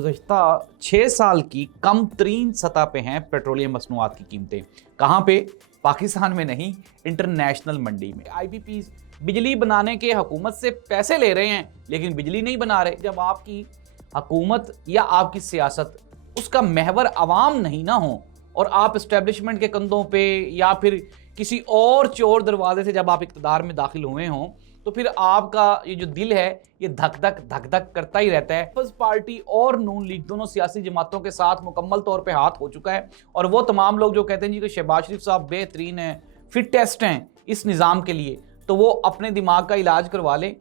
गुज़श्ता 6 साल की कम तरीन सतह पे हैं पेट्रोलियम मसनूआत की कीमतें। कहाँ पे? पाकिस्तान में नहीं, इंटरनेशनल मंडी में। IPPs बिजली बनाने के हुकूमत से पैसे ले रहे हैं लेकिन बिजली नहीं बना रहे। जब आपकी हुकूमत या आपकी सियासत उसका महवर अवाम नहीं ना हो और आप इस्टेब्लिशमेंट के कंधों पे या फिर किसी और चोर दरवाजे से जब आप इक़्तिदार में दाखिल हुए हों तो फिर आपका ये जो दिल है ये धक धक करता ही रहता है। पीपल्स पार्टी और नून लीग दोनों सियासी जमातों के साथ मुकम्मल तौर पे हाथ हो चुका है और वो तमाम लोग जो कहते हैं जी कि शहबाज शरीफ साहब बेहतरीन हैं, फिटेस्ट हैं इस निज़ाम के लिए, तो वो अपने दिमाग का इलाज करवा लें।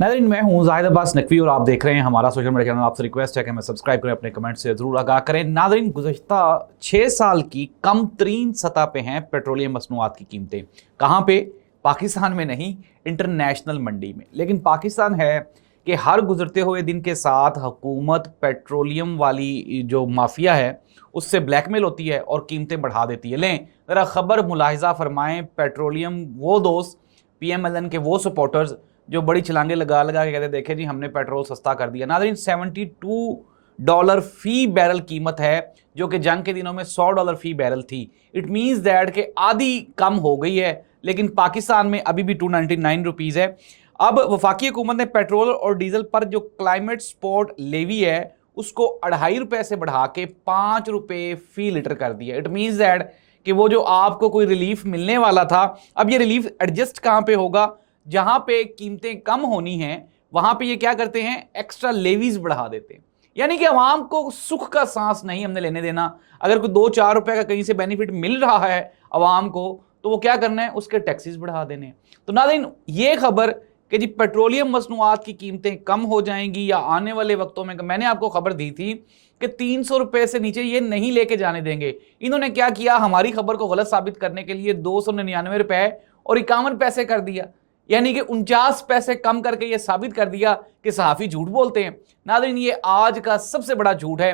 नाज़रीन, मैं हूं जाहिद अब्बास नकवी और आप देख रहे हैं हमारा सोशल मीडिया चैनल। आपसे रिक्वेस्ट है कि हमें सब्सक्राइब करें, अपने कमेंट से ज़रूर आगाह करें। नाज़रीन, गुज़श्ता 6 साल की कम तरीन सतह पे हैं पेट्रोलियम मसनूआत की कीमतें। कहाँ पे? पाकिस्तान में नहीं, इंटरनेशनल मंडी में। लेकिन पाकिस्तान है कि हर गुजरते हुए दिन के साथ हुकूमत पेट्रोलियम वाली जो माफिया है उससे ब्लैकमेल होती है और कीमतें बढ़ा देती है। लें ज़रा ख़बर मुलाहिज़ा फरमाएँ, पेट्रोलियम वो दोस्त PMLN के वो सपोर्टर्स जो बड़ी छलांगे लगा के कहते देखे जी हमने पेट्रोल सस्ता कर दिया। नाज़रीन, $72 फी बैरल कीमत है जो कि जंग के दिनों में $100 फी बैरल थी। इट मीन्स दैट कि आधी कम हो गई है, लेकिन पाकिस्तान में अभी भी 299 रुपीज़ है। अब वफाकी हुकूमत ने पेट्रोल और डीजल पर जो क्लाइमेट सपोर्ट लेवी है उसको ₹2.5 से बढ़ा के ₹5 फी लीटर कर दिया। इट मीन्स दैट कि वो जो आपको कोई रिलीफ मिलने वाला था, अब ये रिलीफ एडजस्ट कहाँ पे होगा? जहां पे कीमतें कम होनी हैं वहां पे ये क्या करते हैं, एक्स्ट्रा लेवीज बढ़ा देते हैं। यानी कि आवाम को सुख का सांस नहीं हमने लेने देना। अगर कोई 2-4 रुपए का कहीं से बेनिफिट मिल रहा है आवाम को तो वो क्या करना है, उसके टैक्सेस बढ़ा देने हैं। तो नाज़रीन, ये खबर कि जी पेट्रोलियम मसनूआत की कीमतें कम हो जाएंगी या आने वाले वक्तों में, मैंने आपको खबर दी थी कि 300 रुपए से नीचे ये नहीं लेके जाने देंगे। इन्होंने क्या किया, हमारी खबर को गलत साबित करने के लिए 299 रुपए और 51 पैसे कर दिया, यानी कि 49 पैसे कम करके ये साबित कर दिया कि सहाफ़ी झूठ बोलते हैं। नाज़रीन, ये आज का सबसे बड़ा झूठ है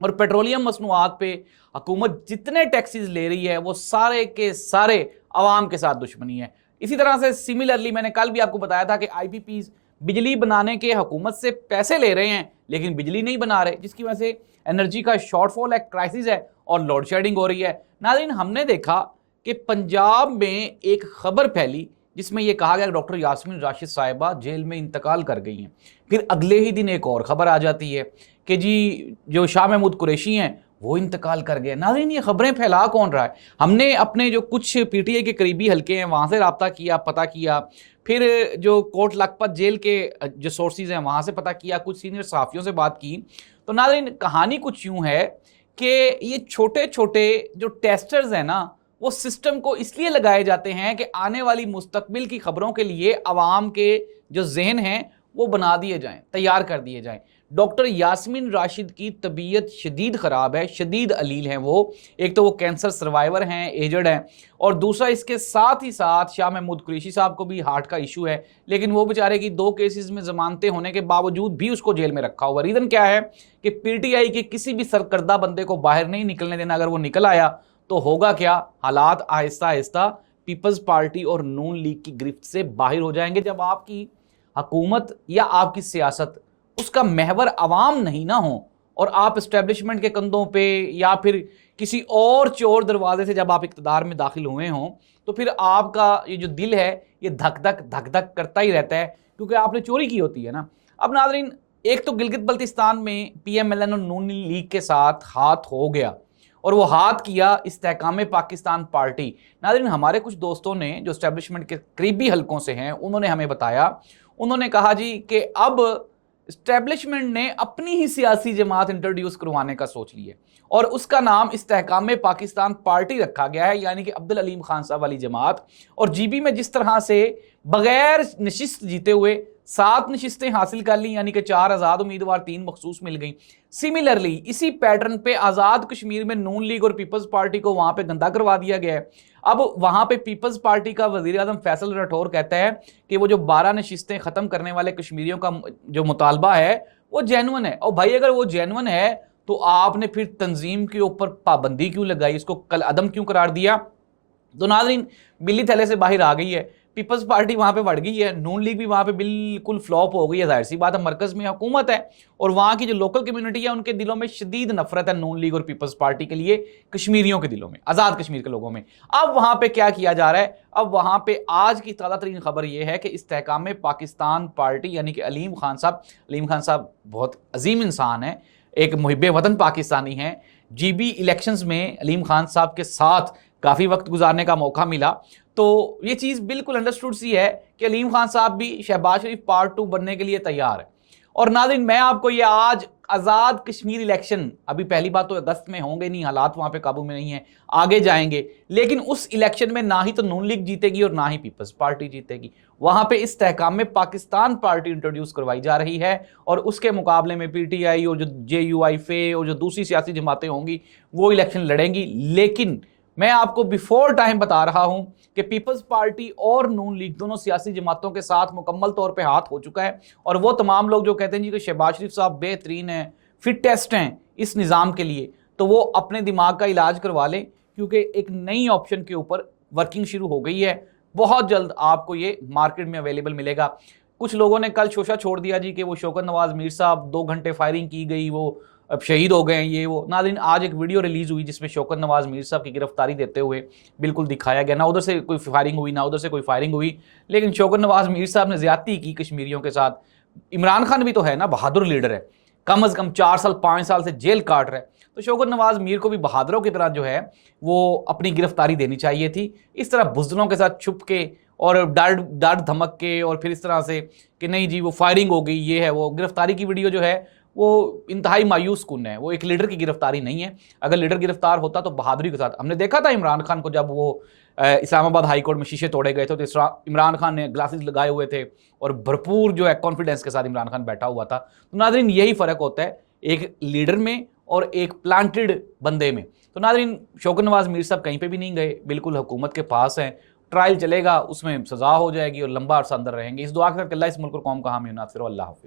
और पेट्रोलियम मसनूआत पे हुकूमत जितने टैक्सेस ले रही है वो सारे के सारे अवाम के साथ दुश्मनी है। इसी तरह से सिमिलरली मैंने कल भी आपको बताया था कि IPPs बिजली बनाने के हुकूमत से पैसे ले रहे हैं लेकिन बिजली नहीं बना रहे, जिसकी वजह से एनर्जी का शॉर्टफॉल है, क्राइसिस है और लोड शेडिंग हो रही है। नाज़रीन, हमने देखा कि पंजाब में एक खबर फैली जिसमें यह कहा गया कि डॉक्टर यास्मीन राशिद साहिबा जेल में इंतकाल कर गई हैं। फिर अगले ही दिन एक और खबर आ जाती है कि जी जो शाह महमूद कुरैशी हैं वो इंतकाल कर गए। नाज़रीन, ये खबरें फैला कौन रहा है? हमने अपने जो कुछ PTI के करीबी हल्के हैं वहाँ से रब्ता किया, पता किया, फिर जो कोट लखपत जेल के जो सोर्सेज हैं वहाँ से पता किया, कुछ सीनियर सहाफ़ियों से बात की। तो नाज़रीन, कहानी कुछ यूँ है कि ये छोटे छोटे जो टेस्टर्स हैं ना वो सिस्टम को इसलिए लगाए जाते हैं कि आने वाली मुस्तकबिल की खबरों के लिए अवाम के जो जहन हैं वो बना दिए जाएं, तैयार कर दिए जाएं। डॉक्टर यास्मीन राशिद की तबीयत शदीद ख़राब है, शदीद अलील हैं वो। एक तो वो कैंसर सर्वाइवर हैं, एजड हैं, और दूसरा इसके साथ ही साथ शाह महमूद कुरैशी साहब को भी हार्ट का इशू है, लेकिन वो बेचारे की 2 केसेस में ज़मानतें होने के बावजूद भी उसको जेल में रखा हुआ। रीज़न क्या है कि PTI के किसी भी सरकर्दा बंदे को बाहर नहीं निकलने देना। अगर वो निकल आया तो होगा क्या, हालात आहिस्ता आहिस्ता पीपल्स पार्टी और नून लीग की गिरफ्त से बाहर हो जाएंगे। जब आपकी हुकूमत या आपकी सियासत उसका महवर अवाम नहीं ना हो और आप इस्टेब्लिशमेंट के कंधों पे या फिर किसी और चोर दरवाजे से जब आप इक़्तिदार में दाखिल हुए हों तो फिर आपका ये जो दिल है ये धक धक करता ही रहता है, क्योंकि आपने चोरी की होती है ना। अब नाज़रीन, एक तो गिलगित बल्तिस्तान में PMLN और नून लीग के साथ हाथ हो गया और वो हाथ किया इस्तेहकाम पाकिस्तान पार्टी। नाज़रीन, हमारे कुछ दोस्तों ने जो इस्टेब्लिशमेंट के करीबी हलकों से हैं उन्होंने हमें बताया, उन्होंने कहा जी कि अब इस्टेब्लिशमेंट ने अपनी ही सियासी जमात इंट्रोड्यूस करवाने का सोच लिया और उसका नाम इस्तेहकाम पाकिस्तान पार्टी रखा गया है, यानी कि अब्दुल अलीम खान साहब वाली जमात। और GB में जिस तरह से बगैर नशिस्त जीते हुए 7 नशिस्तें हासिल कर ली, यानी कि 4 आज़ाद उम्मीदवार, 3 मखसूस मिल गई। सिमिलरली इसी पैटर्न पे आज़ाद कश्मीर में नून लीग और पीपल्स पार्टी को वहाँ पे गंदा करवा दिया गया है। अब वहाँ पे पीपल्स पार्टी का वज़ीर आज़म फैसल राठौर कहता है कि वो जो 12 नशिस्तें ख़त्म करने वाले कश्मीरियों का जो मुतालबा है वो जेन्युइन है। और भाई अगर वो जेन्युइन है तो आपने फिर तंजीम के ऊपर पाबंदी क्यों लगाई, इसको कल अदम क्यों करार दिया? तो नाज़रीन, बिल्ली थैले से बाहर आ गई है। पीपल्स पार्टी वहां पे बढ़ गई है, नून लीग भी वहां पे बिल्कुल फ्लॉप हो गई है। जाहिर सी बात है, मरकज में हुकूमत है और वहां की जो लोकल कम्युनिटी है उनके दिलों में शदीद नफरत है नून लीग और पीपल्स पार्टी के लिए, कश्मीरियों के दिलों में, आजाद कश्मीर के लोगों में। अब वहां पे क्या किया जा रहा है, अब वहां पे आज की ताज़ा तरीन खबर यह है कि इस्तेहकाम पाकिस्तान पार्टी यानी कि अलीम खान साहब बहुत अजीम इंसान है, एक मुहिब वतन पाकिस्तानी है। जीबी इलेक्शंस में अलीम खान साहब के साथ काफ़ी वक्त गुजारने का मौका मिला, तो ये चीज़ बिल्कुल अंडरस्टूड सी है कि अलीम खान साहब भी शहबाज शरीफ पार्ट 2 बनने के लिए तैयार है। और नाज़रीन, मैं आपको ये आज आज़ाद कश्मीर इलेक्शन, अभी पहली बात तो अगस्त में होंगे नहीं, हालात वहाँ पे काबू में नहीं है, आगे जाएंगे, लेकिन उस इलेक्शन में ना ही तो नून लीग जीतेगी और ना ही पीपल्स पार्टी जीतेगी। वहाँ पे इस तहकाम में पाकिस्तान पार्टी इंट्रोड्यूस करवाई जा रही है और उसके मुकाबले में पीटीआई और जो JUI फे और जो दूसरी सियासी जमातें होंगी वो इलेक्शन लड़ेंगी। लेकिन मैं आपको बिफोर टाइम बता रहा हूं कि पीपल्स पार्टी और नून लीग दोनों सियासी जमातों के साथ मुकम्मल तौर पे हाथ हो चुका है। और वो तमाम लोग जो कहते हैं जी कि शहबाज शरीफ साहब बेहतरीन हैं, फिटेस्ट हैं इस निज़ाम के लिए, तो वो अपने दिमाग का इलाज करवा लें, क्योंकि एक नई ऑप्शन के ऊपर वर्किंग शुरू हो गई है। बहुत जल्द आपको ये मार्केट में अवेलेबल मिलेगा। कुछ लोगों ने कल शोशा छोड़ दिया जी कि वो शौकत नवाज मीर साहब 2 घंटे फायरिंग की गई, वो अब शहीद हो गए हैं, ये वो। नाज़रीन, आज एक वीडियो रिलीज़ हुई जिसमें शौकत नवाज मीर साहब की गिरफ्तारी देते हुए बिल्कुल दिखाया गया, ना उधर से कोई फायरिंग हुई ना उधर से कोई फायरिंग हुई, लेकिन शौकत नवाज मीर साहब ने ज़्यादती की कश्मीरियों के साथ। इमरान खान भी तो है ना, बहादुर लीडर है, कम से कम 4 साल 5 साल से जेल काट रहा है, तो शौकत नवाज मीर को भी बहादुरों की तरह जो है वो अपनी गिरफ्तारी देनी चाहिए थी। इस तरह बुज़दिलों के साथ छुप के और डर धमक के और फिर इस तरह से कि नहीं जी वो फायरिंग हो गई, ये है वो, गिरफ्तारी की वीडियो जो है वो इंतहाई मायूस कुन है। वो एक लीडर की गिरफ्तारी नहीं है। अगर लीडर गिरफ्तार होता तो बहादुरी के साथ, हमने देखा था इमरान खान को जब वो इस्लामाबाद हाई कोर्ट में शीशे तोड़े गए थे, तो इमरान खान ने ग्लासेस लगाए हुए थे और भरपूर जो है कॉन्फिडेंस के साथ इमरान खान बैठा हुआ था। तो नाज़रीन, यही फ़र्क होता है एक लीडर में और एक प्लांटेड बंदे में। तो नाज़रीन, शौकत नवाज मीर साहब कहीं पर भी नहीं गए, बिल्कुल हुकूमत के पास हैं, ट्रायल चलेगा, उसमें सज़ा हो जाएगी और लंबा अरसा अंदर रहेंगे। इस दुआ के साथ अल्लाह इस मुल्क और कौम का हामी नासिर। अल्लाह हाफ़िज़।